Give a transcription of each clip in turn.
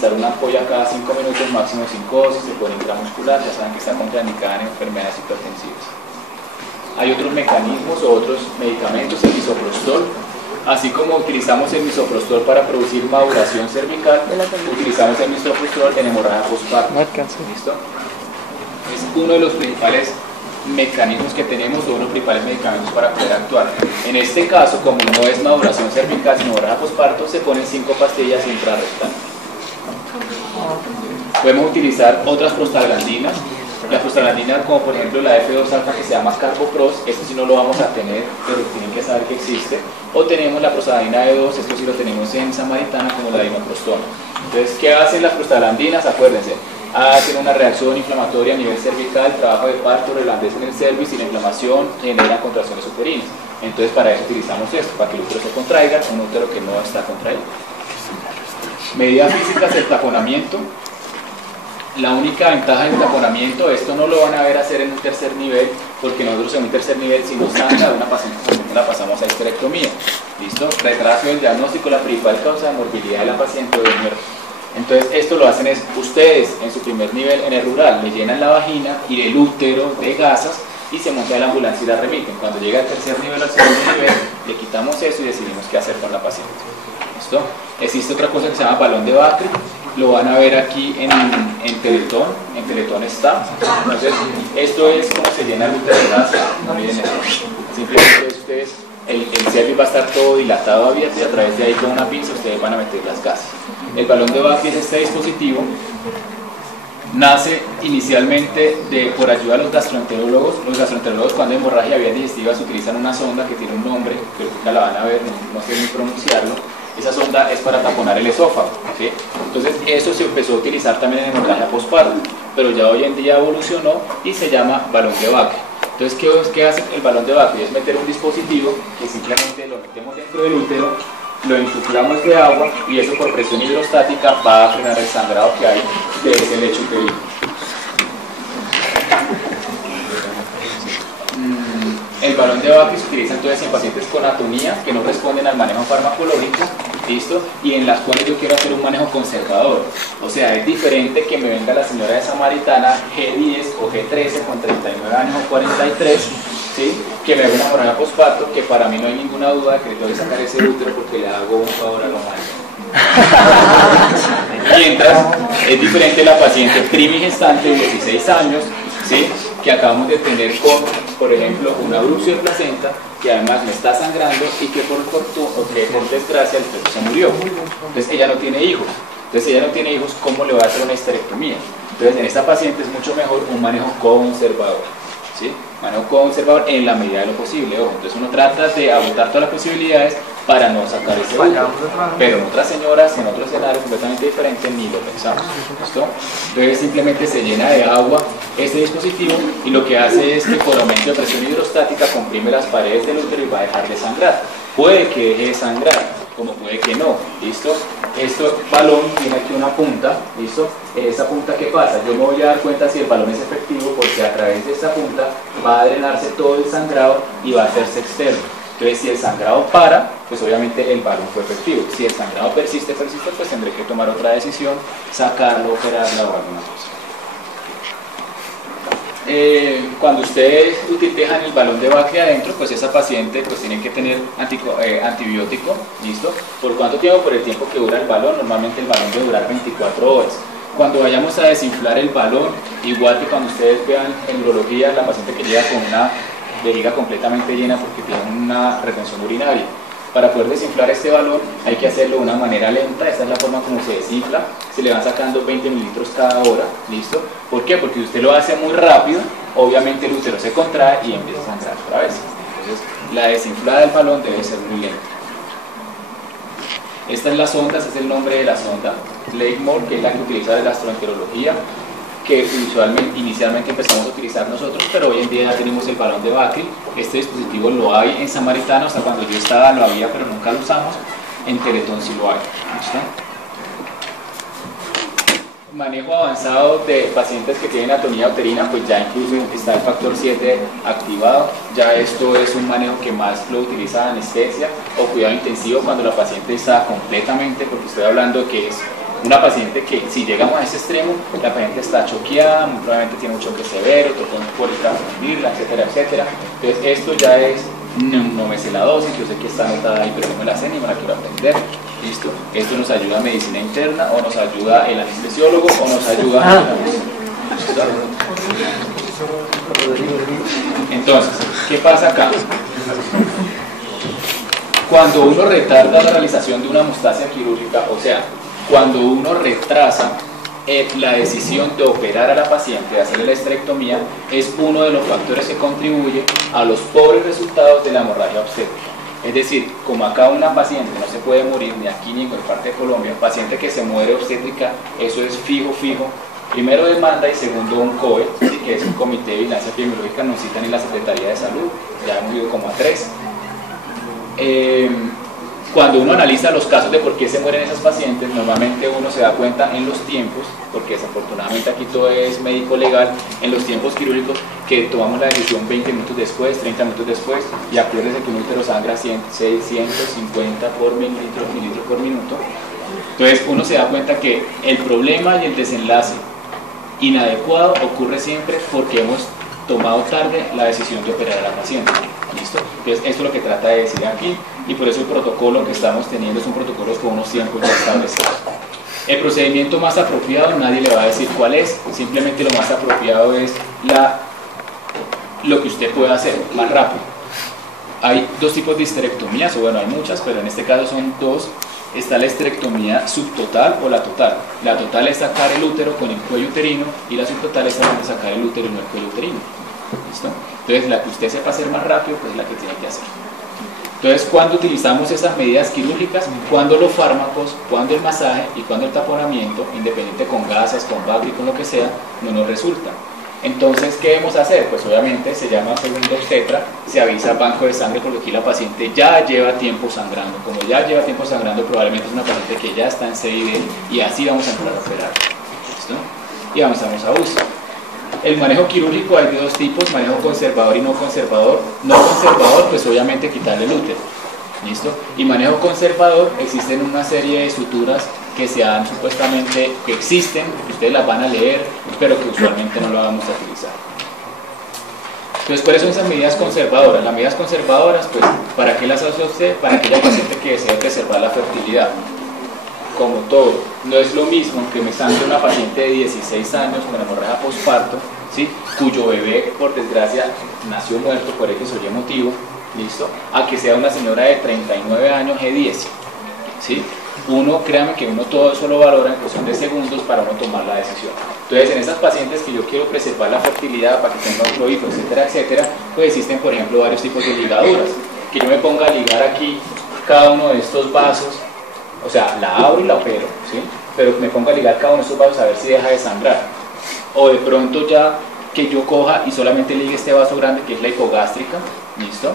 utilizar una ampolla cada 5 minutos, máximo 5 dosis, se pone intramuscular, ya saben que está contraindicada en enfermedades hipertensivas. Hay otros mecanismos o otros medicamentos, el misoprostol. Así como utilizamos el misoprostol para producir maduración cervical, utilizamos el misoprostol en hemorragia postparto. ¿Listo? Es uno de los principales mecanismos que tenemos, o uno de los principales medicamentos para poder actuar. En este caso, como no es maduración cervical sino hemorragia postparto, se ponen 5 pastillas intrarrectales. Podemos utilizar otras prostaglandinas. La prostaglandina, como por ejemplo la F2 alfa, que se llama Carbopros, esto sí no lo vamos a tener, pero tienen que saber que existe. O tenemos la prostaglandina E2, esto sí lo tenemos en Samaritana, como la dinoprostona. Entonces, ¿qué hacen las prostaglandinas? Acuérdense, hacen una reacción inflamatoria a nivel cervical, trabajo de parto, reblandecen el cervix y la inflamación genera contracciones uterinas. Entonces, para eso utilizamos esto, para que el útero se contraiga, un útero que no está contraído. Medidas físicas del taponamiento. La única ventaja del taponamiento, esto no lo van a ver hacer en un tercer nivel, porque nosotros en un tercer nivel, si nos sangra una paciente, la pasamos a histerectomía. ¿Listo? Retraso del diagnóstico, la principal causa de morbilidad de la paciente o de muerte. Entonces, esto lo hacen es ustedes en su primer nivel, en el rural, le llenan la vagina y el útero de gasas y se monta la ambulancia y la remiten. Cuando llega al tercer nivel o al segundo nivel, le quitamos eso y decidimos qué hacer con la paciente. ¿Listo? Existe otra cosa que se llama balón de Bacri. Lo van a ver aquí en Teletón está. Entonces, esto es como se llena el útero de gas. No miren eso. Simplemente ustedes, el cervix va a estar todo dilatado, abierto, y a través de ahí con una pinza ustedes van a meter las gases. El balón de Bacri es este dispositivo. Nace inicialmente por ayuda de los gastroenterólogos. Los gastroenterólogos, cuando hay hemorragia vía digestiva, se utilizan una sonda que tiene un nombre, que ahorita la van a ver, no sé ni pronunciarlo. Esa sonda es para taponar el esófago, ¿sí? Entonces eso se empezó a utilizar también en hemorragia postparto, pero ya hoy en día evolucionó y se llama balón de Bacri. Entonces, ¿qué hace el balón de Bacri? Es meter un dispositivo que simplemente lo metemos dentro del útero, lo insuflamos de agua y eso por presión hidrostática va a frenar el sangrado que hay de ese lecho uterino. El balón de Bacri se utiliza entonces en pacientes con atonía que no responden al manejo farmacológico, ¿listo? Y en las cuales yo quiero hacer un manejo conservador. O sea, es diferente que me venga la señora de Samaritana G10 o G13 con 39 años o 43, ¿sí? Que me haga una hemorragia postparto, que para mí no hay ninguna duda de que le tengo que sacar ese útero porque le hago un favor a la madre. Mientras, es diferente la paciente primigestante de 16 años, ¿sí? Que acabamos de tener con, por ejemplo, una abrupción de placenta, que además me está sangrando y que por desgracia el feto se murió. Entonces ella no tiene hijos. Entonces ella no tiene hijos, ¿cómo le va a hacer una histerectomía? Entonces en esta paciente es mucho mejor un manejo conservador, ¿sí? Manejo conservador en la medida de lo posible. Ojo, entonces uno trata de agotar todas las posibilidades para no sacar ese útero. Pero en otras señoras, en otro escenario completamente diferente, ni lo pensamos. ¿Listo? Entonces simplemente se llena de agua este dispositivo y lo que hace es que por aumento de presión hidrostática comprime las paredes del útero y va a dejar de sangrar. Puede que deje de sangrar, como puede que no. ¿Listo? Este balón tiene aquí una punta. ¿Listo? Esa punta, ¿qué pasa? Yo me voy a dar cuenta si el balón es efectivo porque a través de esta punta va a drenarse todo el sangrado y va a hacerse externo. Entonces, si el sangrado para, pues obviamente el balón fue efectivo. Si el sangrado persiste, pues tendré que tomar otra decisión, sacarlo, operarla o alguna cosa. Cuando ustedes dejan el balón de Bacri adentro, pues esa paciente pues tiene que tener antibiótico, ¿listo? ¿Por cuánto tiempo? Por el tiempo que dura el balón. Normalmente el balón debe durar 24 horas. Cuando vayamos a desinflar el balón, igual que cuando ustedes vean en urología la paciente que llega con una vejiga completamente llena porque tiene una retención urinaria. Para poder desinflar este balón hay que hacerlo de una manera lenta. Esta es la forma como se desinfla. Se le van sacando 20 mililitros cada hora. ¿Listo? ¿Por qué? Porque si usted lo hace muy rápido, obviamente el útero se contrae y empieza a sangrar otra vez. Entonces, la desinflada del balón debe ser muy lenta. Esta es la sonda, este es el nombre de la sonda Blakemore, que es la que utiliza la gastroenterología, que inicialmente empezamos a utilizar nosotros, pero hoy en día ya tenemos el balón de Bacri. Este dispositivo lo hay en Samaritana, o sea, cuando yo estaba lo había, pero nunca lo usamos. En Teletón sí lo hay. ¿Listo? Manejo avanzado de pacientes que tienen atonía uterina, pues ya incluso está el factor 7 activado. Ya esto es un manejo que más lo utiliza anestesia o cuidado intensivo cuando la paciente está completamente, porque estoy hablando que es Una paciente que si llegamos a ese extremo, la paciente está choqueada, probablemente tiene un choque severo, tocó un pólica fundirla, etcétera, etcétera. Entonces esto ya es, no me sé la dosis, yo sé que está anotada ahí, pero no me la sé ni me la quiero aprender. Listo. Esto nos ayuda a medicina interna, o nos ayuda el anestesiólogo, o nos ayuda Entonces, ¿qué pasa acá? Cuando uno retarda la realización de una hemostasia quirúrgica, o sea, cuando uno retrasa la decisión de operar a la paciente, de hacerle la esterectomía, es uno de los factores que contribuye a los pobres resultados de la hemorragia obstétrica. Es decir, como acá una paciente no se puede morir ni aquí ni en cualquier parte de Colombia, paciente que se muere obstétrica, eso es fijo. Primero demanda y segundo un COE, ¿sí? Que es un comité de vigilancia epidemiológica, nos citan en la Secretaría de Salud, ya hemos ido como a 3. Cuando uno analiza los casos de por qué se mueren esas pacientes, normalmente uno se da cuenta en los tiempos, porque desafortunadamente aquí todo es médico legal, en los tiempos quirúrgicos, que tomamos la decisión 20 minutos después, 30 minutos después, y acuérdense que un útero sangra 650 por mililitro por minuto. Entonces uno se da cuenta que el problema y el desenlace inadecuado ocurre siempre porque hemos tomado tarde la decisión de operar a la paciente. ¿Listo? Entonces esto es lo que trata de decir aquí, y por eso el protocolo que estamos teniendo es un protocolo con unos tiempos ya establecidos. El procedimiento más apropiado, nadie le va a decir cuál es, simplemente lo más apropiado es lo que usted pueda hacer más rápido. Hay dos tipos de histerectomías, o bueno, hay muchas, pero en este caso son dos. Está la histerectomía subtotal o la total. La total es sacar el útero con el cuello uterino, y la subtotal es solamente sacar el útero y no el cuello uterino. ¿Listo? Entonces la que usted sepa hacer más rápido, pues es la que tiene que hacer. Entonces, cuando utilizamos esas medidas quirúrgicas, cuando los fármacos, cuando el masaje y cuando el taponamiento, independiente con gasas, con Bacri, con lo que sea, no nos resulta. Entonces, ¿qué debemos hacer? Pues obviamente se llama segundo obstetra, se avisa al banco de sangre, porque aquí la paciente ya lleva tiempo sangrando. Como ya lleva tiempo sangrando, probablemente es una paciente que ya está en CID, y así vamos a entrar a operar. ¿Listo? Y avanzamos a UCI. El manejo quirúrgico hay de dos tipos, manejo conservador y no conservador. No conservador, pues obviamente quitarle el útero. ¿Listo? Y manejo conservador, existen una serie de suturas que se han supuestamente, que existen, que ustedes las van a leer, pero que usualmente no las vamos a utilizar. Entonces, ¿cuáles son esas medidas conservadoras? Las medidas conservadoras, pues, ¿para qué las hace usted? Para aquella paciente que desea preservar la fertilidad. Como todo, no es lo mismo que me sangre una paciente de 16 años con hemorragia posparto, ¿sí? Cuyo bebé, por desgracia, nació muerto por X o Y motivo, ¿listo? A que sea una señora de 39 años G10, ¿sí? Uno, créame que uno todo eso lo valora en cuestión de segundos para uno tomar la decisión. Entonces, en esas pacientes que yo quiero preservar la fertilidad para que tenga otro hijo, etcétera, etcétera, pues existen, por ejemplo, varios tipos de ligaduras. Que yo me ponga a ligar aquí cada uno de estos vasos, o sea, la abro y la opero, ¿sí? Pero me pongo a ligar cada uno de estos vasos a ver si deja de sangrar. O de pronto ya que yo coja y solamente ligue este vaso grande, que es la hipogástrica, ¿listo?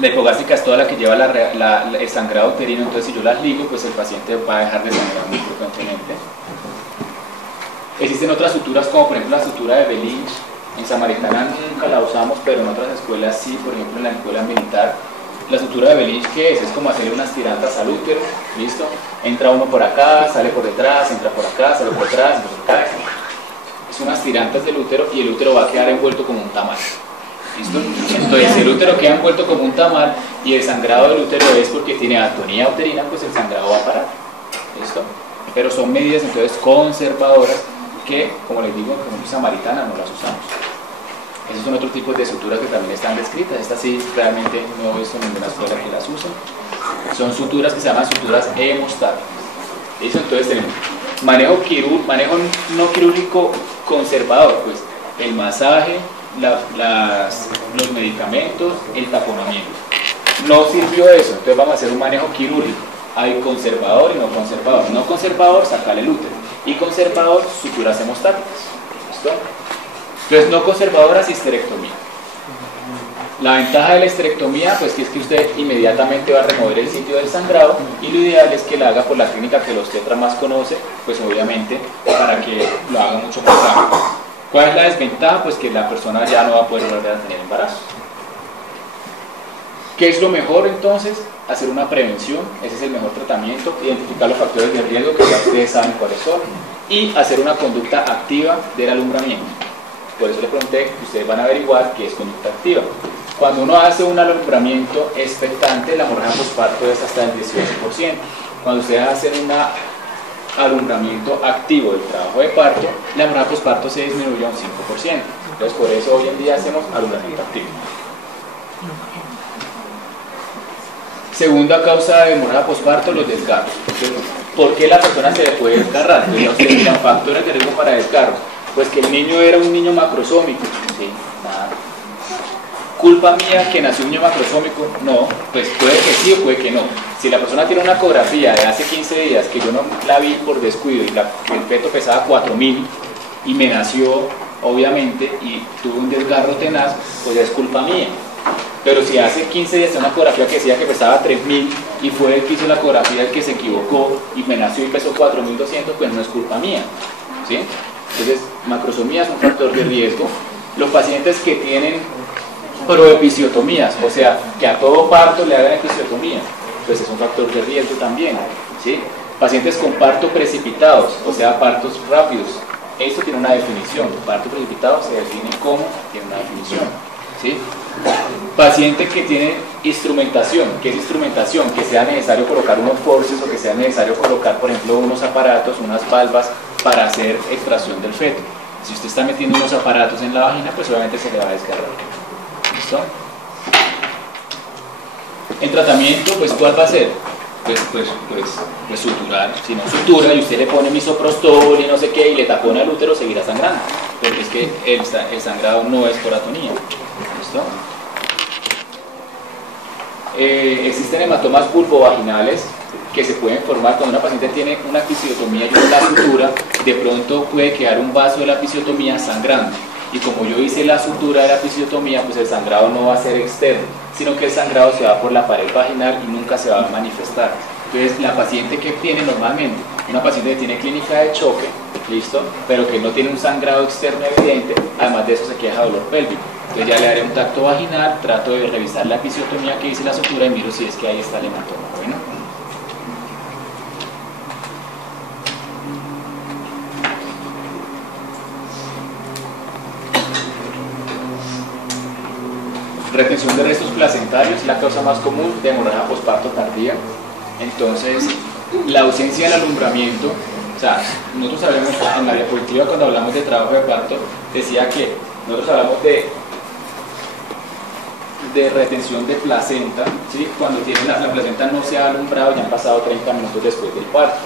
La hipogástrica es toda la que lleva el sangrado uterino, entonces si yo las ligo, pues el paciente va a dejar de sangrar muy frecuentemente. Existen otras suturas, como por ejemplo la sutura de Belich. En Samaritana nunca la usamos, pero en otras escuelas sí, por ejemplo en la escuela militar. La sutura de Belich, ¿qué es? Es como hacerle unas tirantas al útero, ¿listo? Entra uno por acá, sale por detrás, entra por acá, sale por detrás, entra por acá. Es unas tirantas del útero, y el útero va a quedar envuelto como un tamal, ¿listo? Entonces, si el útero queda envuelto como un tamal y el sangrado del útero es porque tiene atonía uterina, pues el sangrado va a parar, ¿listo? Pero son medidas entonces conservadoras que, como les digo, en Samaritana no las usamos. Esos son otros tipos de suturas que también están descritas. Estas sí, realmente no he visto ninguna escuela que las use. Son suturas que se llaman suturas hemostáticas. ¿Listo? Entonces tenemos manejo no quirúrgico conservador, pues el masaje, los medicamentos, el taponamiento. No sirvió eso, entonces vamos a hacer un manejo quirúrgico. Hay conservador y no conservador. No conservador, sacarle el útero. Y conservador, suturas hemostáticas. ¿Listo? Entonces, no conservadoras, histerectomía. La ventaja de la histerectomía, pues que es que usted inmediatamente va a remover el sitio del sangrado, y lo ideal es que la haga por la técnica que los obstetra más conoce, pues obviamente para que lo haga mucho más rápido. ¿Cuál es la desventaja? Pues que la persona ya no va a poder volver a tener embarazo. ¿Qué es lo mejor entonces? Hacer una prevención, ese es el mejor tratamiento, identificar los factores de riesgo que ya ustedes saben cuáles son y hacer una conducta activa del alumbramiento. Por eso les pregunté que ustedes van a averiguar qué es conducta activa. Cuando uno hace un alumbramiento expectante, la hemorragia posparto es hasta el 18%. Cuando ustedes hacen un alumbramiento activo del trabajo de parto, la hemorragia posparto se disminuye a un 5%. Entonces por eso hoy en día hacemos alumbramiento activo. Segunda causa de hemorragia posparto, los desgarros. ¿Por qué la persona se le puede desgarrar? Entonces ustedes dirán, factores de riesgo para desgarro. Pues que el niño era un niño macrosómico. Sí, nada. ¿Culpa mía que nació un niño macrosómico? No, pues puede que sí o puede que no. Si la persona tiene una ecografía de hace 15 días que yo no la vi por descuido y el feto pesaba 4000 y me nació, obviamente, y tuve un desgarro tenaz, pues es culpa mía. Pero si hace 15 días una ecografía que decía que pesaba 3000 y fue el que hizo la ecografía el que se equivocó y me nació y pesó 4200, pues no es culpa mía, ¿sí? Entonces, macrosomía es un factor de riesgo. Los pacientes que tienen proepisiotomías, o sea, que a todo parto le hagan episiotomía, pues es un factor de riesgo también, ¿sí? Pacientes con parto precipitados, o sea, partos rápidos, esto tiene una definición. Parto precipitado se define como, tiene una definición, ¿sí? Paciente que tiene instrumentación. ¿Qué es instrumentación? Que sea necesario colocar unos forceps o que sea necesario colocar, por ejemplo, unos aparatos, unas valvas para hacer extracción del feto. Si usted está metiendo unos aparatos en la vagina, pues obviamente se le va a desgarrar. ¿Listo? En tratamiento, pues ¿cuál va a ser? Pues suturar. Si no sutura y usted le pone misoprostol y no sé qué y le tapona el útero, seguirá sangrando, porque es que el sangrado no es por atonía. ¿Listo? Existen hematomas vulvovaginales que se pueden formar cuando una paciente tiene una episiotomía y una sutura. De pronto puede quedar un vaso de la episiotomía sangrando, y como yo hice la sutura de la episiotomía, pues el sangrado no va a ser externo, sino que el sangrado se va por la pared vaginal y nunca se va a manifestar. Entonces la paciente que tiene normalmente, una paciente que tiene clínica de choque, listo, pero que no tiene un sangrado externo evidente, además de eso se queja de dolor pélvico. Entonces ya le haré un tacto vaginal, trato de revisar la episiotomía que hice la sutura y miro si es que ahí está el hematoma. Bueno. Retención de restos placentarios es la causa más común de hemorragia posparto tardía. Entonces, la ausencia del alumbramiento, o sea, nosotros sabemos en la diapositiva cuando hablamos de trabajo de parto, decía que nosotros hablamos de retención de placenta, ¿sí? Cuando la placenta no se ha alumbrado y han pasado 30 minutos después del parto.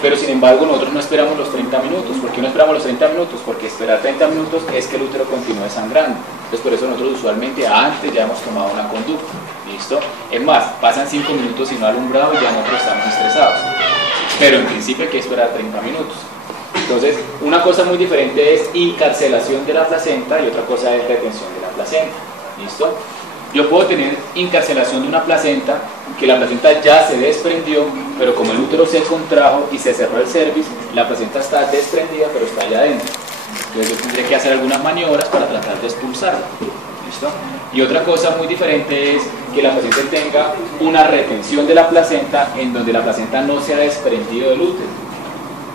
Pero sin embargo nosotros no esperamos los 30 minutos. ¿Por qué no esperamos los 30 minutos? Porque esperar 30 minutos es que el útero continúe sangrando. Entonces por eso nosotros usualmente antes ya hemos tomado una conducta. ¿Listo? Es más, pasan 5 minutos y no alumbrado y ya nosotros estamos estresados. Pero en principio hay que esperar 30 minutos. Entonces una cosa muy diferente es encarcelación de la placenta y otra cosa es retención de la placenta. ¿Listo? Yo puedo tener encarcelación de una placenta, que la placenta ya se desprendió, pero como el útero se contrajo y se cerró el cervix, la placenta está desprendida, pero está allá adentro. Entonces yo tendré que hacer algunas maniobras para tratar de expulsarla. ¿Listo? Y otra cosa muy diferente es que la paciente tenga una retención de la placenta en donde la placenta no se ha desprendido del útero.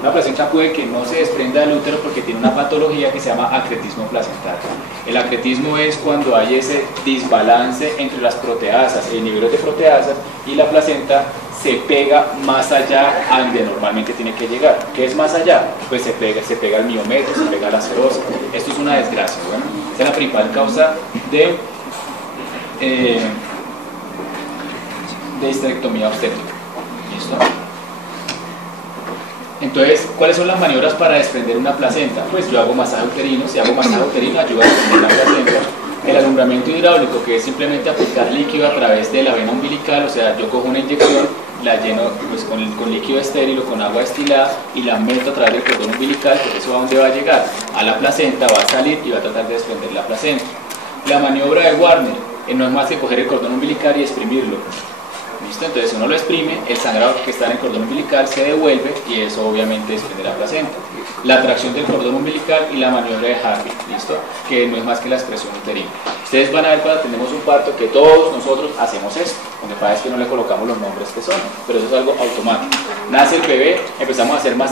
Una placenta puede que no se desprenda del útero porque tiene una patología que se llama acretismo placentario. El acretismo es cuando hay ese desbalance entre las proteasas, el nivel de proteasas, y la placenta se pega más allá a donde normalmente tiene que llegar. ¿Qué es más allá? Pues se pega al miometrio, se pega a la serosa. Esto es una desgracia. Bueno, esa es la principal causa de histerectomía obstétrica. ¿Listo? Entonces, ¿cuáles son las maniobras para desprender una placenta? Pues yo hago masaje uterino. Si hago masaje uterino ayuda a desprender la placenta. El alumbramiento hidráulico, que es simplemente aplicar líquido a través de la vena umbilical, o sea, yo cojo una inyección, la lleno pues, con líquido estéril o con agua destilada y la meto a través del cordón umbilical, pues eso a dónde va a llegar, a la placenta, va a salir y va a tratar de desprender la placenta. La maniobra de Warner no es más que coger el cordón umbilical y exprimirlo. ¿listo? Entonces si uno lo exprime, el sangrado que está en el cordón umbilical se devuelve y eso obviamente desprende la placenta. La tracción del cordón umbilical y la maniobra de Harvey, ¿listo? Que no es más que la expresión uterina. Ustedes van a ver cuando tenemos un parto que todos nosotros hacemos esto. Lo que pasa es que no le colocamos los nombres que son, pero eso es algo automático. Nace el bebé, empezamos a hacer más